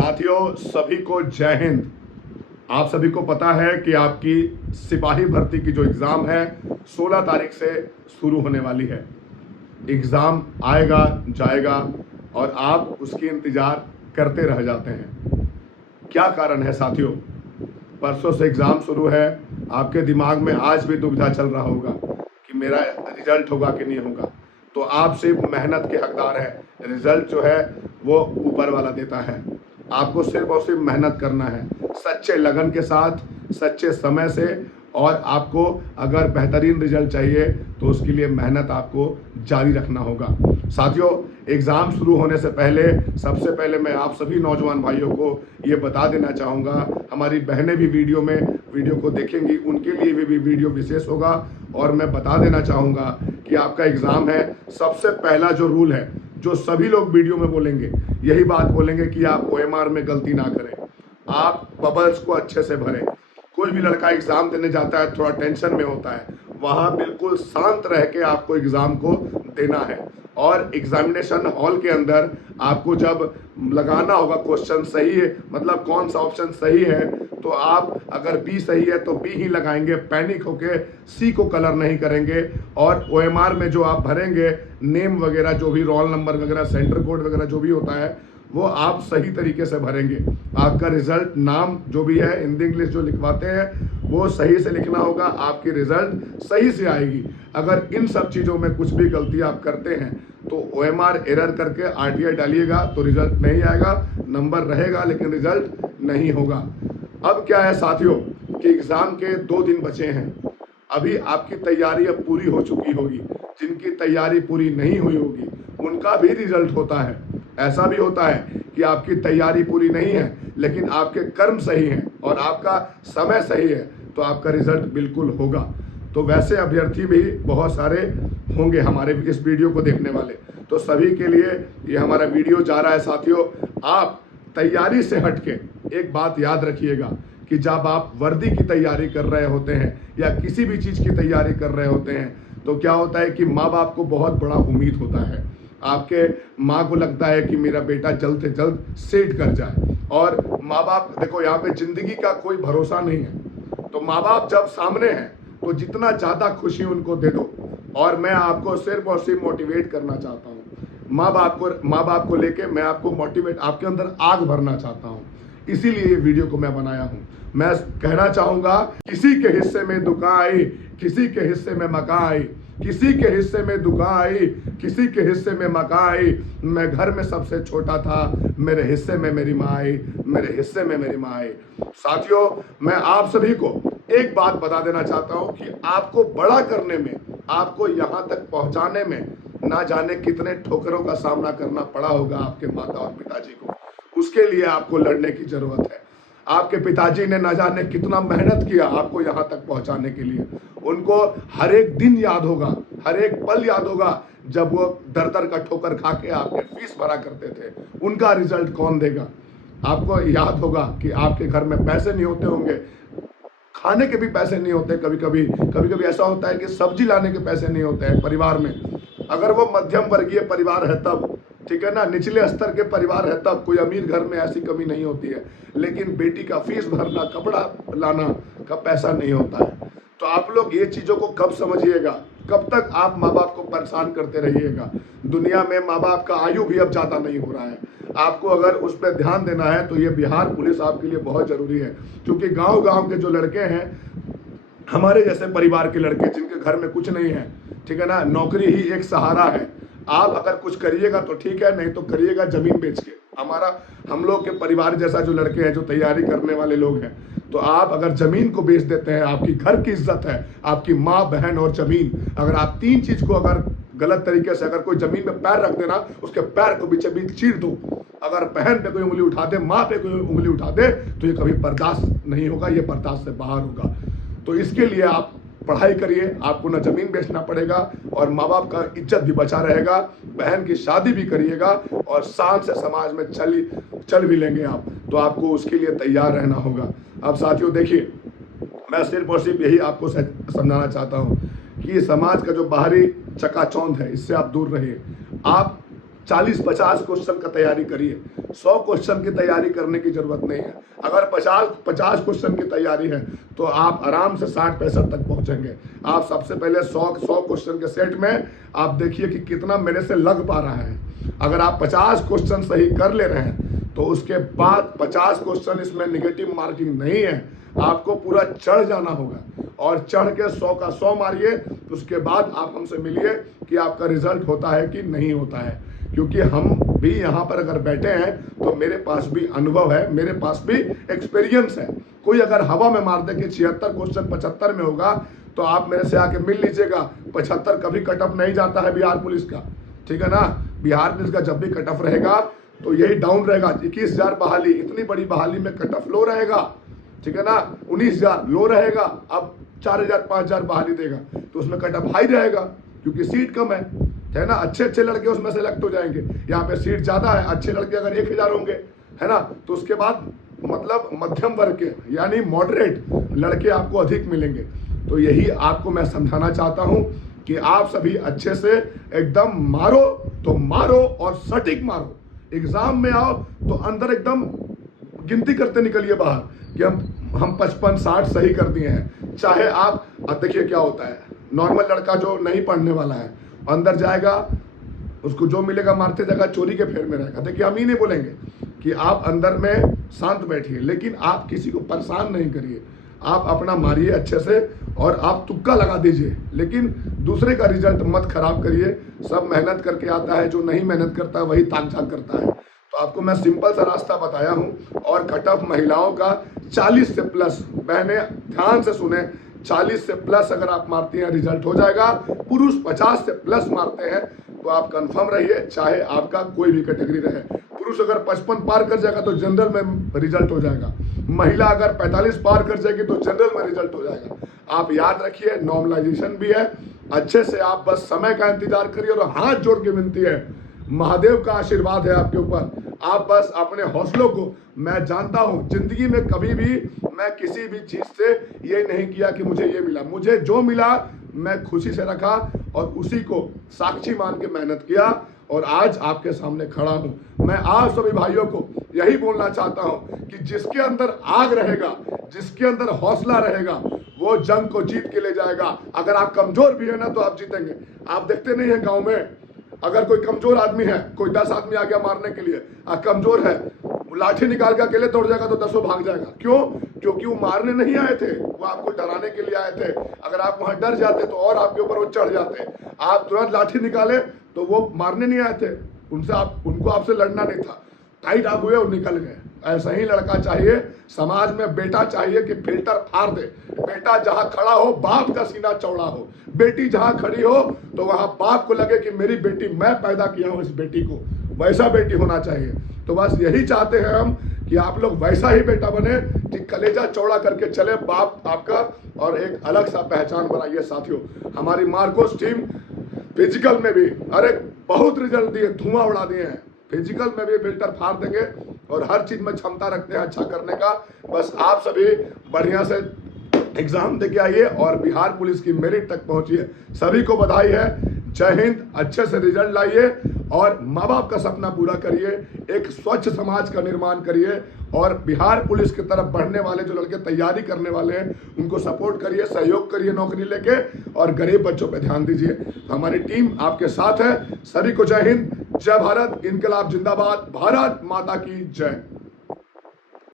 साथियों, सभी को जय हिंद। आप सभी को पता है कि आपकी सिपाही भर्ती की जो एग्ज़ाम है 16 तारीख से शुरू होने वाली है। एग्ज़ाम आएगा जाएगा और आप उसकी इंतज़ार करते रह जाते हैं। क्या कारण है साथियों? परसों से एग्ज़ाम शुरू है, आपके दिमाग में आज भी दुविधा चल रहा होगा कि मेरा रिजल्ट होगा कि नहीं होगा। तो आप सिर्फ मेहनत के हकदार हैं। रिजल्ट जो है वो ऊपर वाला देता है। आपको सिर्फ और सिर्फ मेहनत करना है, सच्चे लगन के साथ, सच्चे समय से। और आपको अगर बेहतरीन रिजल्ट चाहिए तो उसके लिए मेहनत आपको जारी रखना होगा। साथियों, एग्ज़ाम शुरू होने से पहले सबसे पहले मैं आप सभी नौजवान भाइयों को ये बता देना चाहूँगा, हमारी बहनें भी वीडियो को देखेंगी, उनके लिए भी वीडियो विशेष होगा। और मैं बता देना चाहूँगा कि आपका एग्ज़ाम है, सबसे पहला जो रूल है, जो सभी लोग वीडियो में बोलेंगे, यही बात बोलेंगे कि आप OMR में गलती ना करें, आप बबल्स को अच्छे से भरें। कोई भी लड़का एग्ज़ाम देने जाता है थोड़ा टेंशन में होता है, वहाँ बिल्कुल शांत रह के आपको एग्ज़ाम को देना है। और एग्जामिनेशन हॉल के अंदर आपको जब लगाना होगा क्वेश्चन सही है, मतलब कौन सा ऑप्शन सही है, तो आप अगर बी सही है तो बी ही लगाएंगे, पैनिक होके सी को कलर नहीं करेंगे। और OMR में जो आप भरेंगे नेम वगैरह, जो भी रोल नंबर वगैरह, सेंटर कोड वगैरह जो भी होता है, वो आप सही तरीके से भरेंगे। आपका रिजल्ट, नाम जो भी है, हिंदी इंग्लिश जो लिखवाते हैं वो सही से लिखना होगा, आपकी रिजल्ट सही से आएगी। अगर इन सब चीज़ों में कुछ भी गलती आप करते हैं तो OMR एरर करके RTI डालिएगा तो रिजल्ट नहीं आएगा, नंबर रहेगा लेकिन रिजल्ट नहीं होगा। अब क्या है साथियों कि एग्ज़ाम के 2 दिन बचे हैं। अभी आपकी तैयारी अब पूरी हो चुकी होगी, जिनकी तैयारी पूरी नहीं हुई होगी उनका भी रिजल्ट होता है। ऐसा भी होता है कि आपकी तैयारी पूरी नहीं है लेकिन आपके कर्म सही हैं और आपका समय सही है तो आपका रिजल्ट बिल्कुल होगा। तो वैसे अभ्यर्थी भी बहुत सारे होंगे हमारे इस वीडियो को देखने वाले, तो सभी के लिए ये हमारा वीडियो जा रहा है। साथियों, आप तैयारी से हटके एक बात याद रखिएगा कि जब आप वर्दी की तैयारी कर रहे होते हैं या किसी भी चीज़ की तैयारी कर रहे होते हैं तो क्या होता है कि माँ बाप को बहुत बड़ा उम्मीद होता है। आपके माँ को लगता है कि मेरा बेटा जल्द से जल्द सेट कर जाए। और माँ बाप, देखो यहाँ पे ज़िंदगी का कोई भरोसा नहीं है, तो माँ बाप जब सामने हैं तो जितना ज़्यादा खुशी उनको दे दो। और मैं आपको सिर्फ और सिर्फ मोटिवेट करना चाहता हूँ। माँ बाप को लेके मैं आपको मोटिवेट, आपके अंदर आग भरना चाहता हूँ, इसीलिए ये वीडियो को मैं बनाया हूँ। मैं कहना चाहूँगा, किसी के हिस्से में दुकान आई, किसी के हिस्से में मकान आई, किसी के हिस्से में दुकान आई, किसी के हिस्से में मकान आई। मैं घर में सबसे छोटा था, मेरे हिस्से में मेरी माँ आई, मेरे हिस्से में मेरी माँ आई। साथियों, मैं आप सभी को एक बात बता देना चाहता हूँ कि आपको बड़ा करने में, आपको यहाँ तक पहुँचाने में ना जाने कितने ठोकरों का सामना करना पड़ा होगा आपके माता और पिताजी को। उसके लिए आपको लड़ने की जरूरत है। आपके पिताजी ने ना जाने कितना मेहनत किया आपको यहाँ तक पहुँचाने के लिए। उनको हर एक दिन याद होगा, हर एक पल याद होगा जब वो दर दर का ठोकर खा के आपके फीस भरा करते थे। उनका रिजल्ट कौन देगा? आपको याद होगा कि आपके घर में पैसे नहीं होते होंगे, खाने के भी पैसे नहीं होते। कभी कभी ऐसा होता है कि सब्जी लाने के पैसे नहीं होते हैं परिवार में। अगर वो मध्यम वर्गीय परिवार है तब, ठीक है ना, निचले स्तर के परिवार है तब कोई अमीर घर में ऐसी कमी नहीं होती है। लेकिन बेटी का फीस भरना, कपड़ा लाना का पैसा नहीं होता है। तो आप लोग ये चीज़ों को कब समझिएगा? कब तक आप माँ बाप को परेशान करते रहिएगा? दुनिया में माँ बाप का आयु भी अब ज़्यादा नहीं हो रहा है। आपको अगर उस पर ध्यान देना है तो ये बिहार पुलिस आपके लिए बहुत ज़रूरी है। क्योंकि गांव के जो लड़के हैं, हमारे जैसे परिवार के लड़के जिनके घर में कुछ नहीं है, ठीक है ना, नौकरी ही एक सहारा है। आप अगर कुछ करिएगा तो ठीक है, नहीं तो करिएगा ज़मीन बेच के। हम लोग के परिवार जैसा जो लड़के हैं, जो तैयारी करने वाले लोग हैं, तो आप अगर ज़मीन को बेच देते हैं, आपकी घर की इज्जत है, आपकी माँ, बहन और ज़मीन, अगर आप 3 चीज़ को अगर गलत तरीके से, अगर कोई ज़मीन पे पैर रख देना, उसके पैर को बीच बीच चीर दो। अगर बहन पे कोई उंगली उठा दे, माँ पे कोई उंगली उठा दे, तो ये कभी बर्दाश्त नहीं होगा, ये बर्दाश्त से बाहर होगा। तो इसके लिए आप पढ़ाई करिए, आपको ना ज़मीन बेचना पड़ेगा और माँ बाप का इज्जत भी बचा रहेगा। बहन की शादी भी करिएगा और शान से समाज में चल भी लेंगे आप, तो आपको उसके लिए तैयार रहना होगा। अब साथियों देखिए, मैं सिर्फ और सिर्फ यही आपको समझाना चाहता हूँ कि समाज का जो बाहरी चकाचौंध है, इससे आप दूर रहिए। आप 40-50 क्वेश्चन का तैयारी करिए, 100 क्वेश्चन की तैयारी करने की जरूरत नहीं है। अगर 50 क्वेश्चन की तैयारी है तो आप आराम से 60-65 तक पहुंचेंगे। आप सबसे पहले 100 क्वेश्चन के सेट में आप देखिए कि कितना मेरे से लग पा रहा है। अगर आप 50 क्वेश्चन सही कर ले रहे हैं तो उसके बाद 50 क्वेश्चन इसमें निगेटिव मार्किंग नहीं है, आपको पूरा चढ़ जाना होगा और चढ़ के 100 का 100 मारिए। उसके बाद आप हमसे मिलिए कि आपका रिजल्ट होता है कि नहीं होता है, क्योंकि हम भी यहाँ पर अगर बैठे हैं तो मेरे पास भी अनुभव है, मेरे पास भी एक्सपीरियंस है। कोई अगर हवा में मार दे कि 76 क्वेश्चन 75 में होगा तो आप मेरे से आके मिल लीजिएगा। 75 कभी कट ऑफ नहीं जाता है बिहार पुलिस का, ठीक है ना। बिहार पुलिस का जब भी कट ऑफ रहेगा तो यही डाउन रहेगा। 21,000 बहाली, इतनी बड़ी बहाली में कट ऑफ लो रहेगा, ठीक है ना। 19,000 लो रहेगा, अब 4,000 5,000 बहाली देगा तो उसमें कट ऑफ हाई रहेगा क्योंकि सीट कम है ना। अच्छे लड़के उसमें सेलेक्ट हो जाएंगे। यहाँ पे सीट ज्यादा है, अच्छे लड़के अगर 1,000 होंगे, है ना, तो उसके बाद मतलब मध्यम वर्ग के यानी मॉडरेट लड़के आपको अधिक मिलेंगे। तो यही आपको मैं समझाना चाहता हूँ कि आप सभी अच्छे से एकदम मारो तो मारो और सटीक मारो। एग्जाम में आओ तो अंदर एकदम गिनती करते निकलिए बाहर कि हम 55-60 सही कर दिए हैं। चाहे आप देखिए क्या होता है, नॉर्मल लड़का जो नहीं पढ़ने वाला है अंदर जाएगा, उसको जो मिलेगा मारते जाएगा, चोरी के फेर में रहेगा। देखिए हम ही नहीं बोलेंगे कि आप अंदर में शांत बैठिए, लेकिन आप किसी को परेशान नहीं करिए, आप अपना मारिए अच्छे से और आप तुक्का लगा दीजिए, लेकिन दूसरे का रिजल्ट मत खराब करिए। सब मेहनत करके आता है, जो नहीं मेहनत करता वही ताक झाक करता है। तो आपको मैं सिंपल सा रास्ता बताया हूँ। और कट ऑफ महिलाओं का 40 से प्लस, बहने ध्यान से सुने, 40 से प्लस अगर आप मारती हैं रिजल्ट हो जाएगा। पुरुष 50 से प्लस मारते हैं तो आप कंफर्म रहिए, चाहे आपका कोई भी कैटेगरी रहे। पुरुष अगर 55 पार कर जाएगा तो जनरल में रिजल्ट हो जाएगा, महिला अगर 45 पार कर जाएगी तो जनरल में रिजल्ट हो जाएगा। आप याद रखिए, नॉर्मलाइजेशन भी है, अच्छे से आप बस समय का इंतजार करिए। और हाथ जोड़ के विनती है, महादेव का आशीर्वाद है आपके ऊपर, आप बस अपने हौसलों को, मैं जानता हूं जिंदगी में कभी भी मैं किसी भी चीज से ये नहीं किया कि मुझे ये मिला, मुझे जो मिला मैं खुशी से रखा और उसी को साक्षी मान के मेहनत किया और आज आपके सामने खड़ा हूं। मैं आप सभी भाइयों को यही बोलना चाहता हूं कि जिसके अंदर आग रहेगा, जिसके अंदर हौसला रहेगा, वो जंग को जीत के ले जाएगा। अगर आप कमजोर भी है ना तो आप जीतेंगे। आप देखते नहीं है गांव में अगर कोई कमजोर आदमी है, कोई 10 आदमी आ गया मारने के लिए, कमजोर है, लाठी निकाल के अकेले तोड़ जाएगा तो 10 भाग जाएगा। क्यों? क्योंकि वो मारने नहीं आए थे, वो आपको डराने के लिए आए थे। अगर आप वहां डर जाते तो और आपके ऊपर वो चढ़ जाते। आप तुरंत लाठी निकाले तो वो मारने नहीं आए थे, उनको आपसे लड़ना नहीं था। टाइट आप हुए और निकल गए। ऐसा ही लड़का चाहिए समाज में, बेटा चाहिए कि फिल्टर फाड़ दे। बेटा जहां खड़ा हो बाप का सीना चौड़ा हो, बेटी जहां खड़ी हो तो वहां बाप को लगे कि मेरी बेटी, मैं पैदा किया हूं इस बेटी को, वैसा बेटी होना चाहिए। तो बस यही चाहते हैं हम कि आप लोग वैसा ही बेटा बने कि कलेजा चौड़ा करके चले बाप आपका, और एक अलग सा पहचान बनाइए। साथियों, हमारी मार्कोस टीम फिजिकल में भी अरे बहुत रिजल्ट दिए, धुआं उड़ा दिए हैं। फिजिकल में भी फिल्टर फाड़ देंगे और हर चीज में क्षमता रखते हैं अच्छा करने का। बस आप सभी बढ़िया से एग्जाम देके आइए और बिहार पुलिस की मेरिट तक पहुंचिए। सभी को बधाई है। जय हिंद। अच्छे से रिजल्ट लाइए और माँ बाप का सपना पूरा करिए, एक स्वच्छ समाज का निर्माण करिए और बिहार पुलिस की तरफ बढ़ने वाले जो लड़के तैयारी करने वाले हैं उनको सपोर्ट करिए, सहयोग करिए नौकरी लेके, और गरीब बच्चों पे ध्यान दीजिए। हमारी टीम आपके साथ है। सभी को जय हिंद, जय भारत, इनकलाब जिंदाबाद, भारत माता की जय।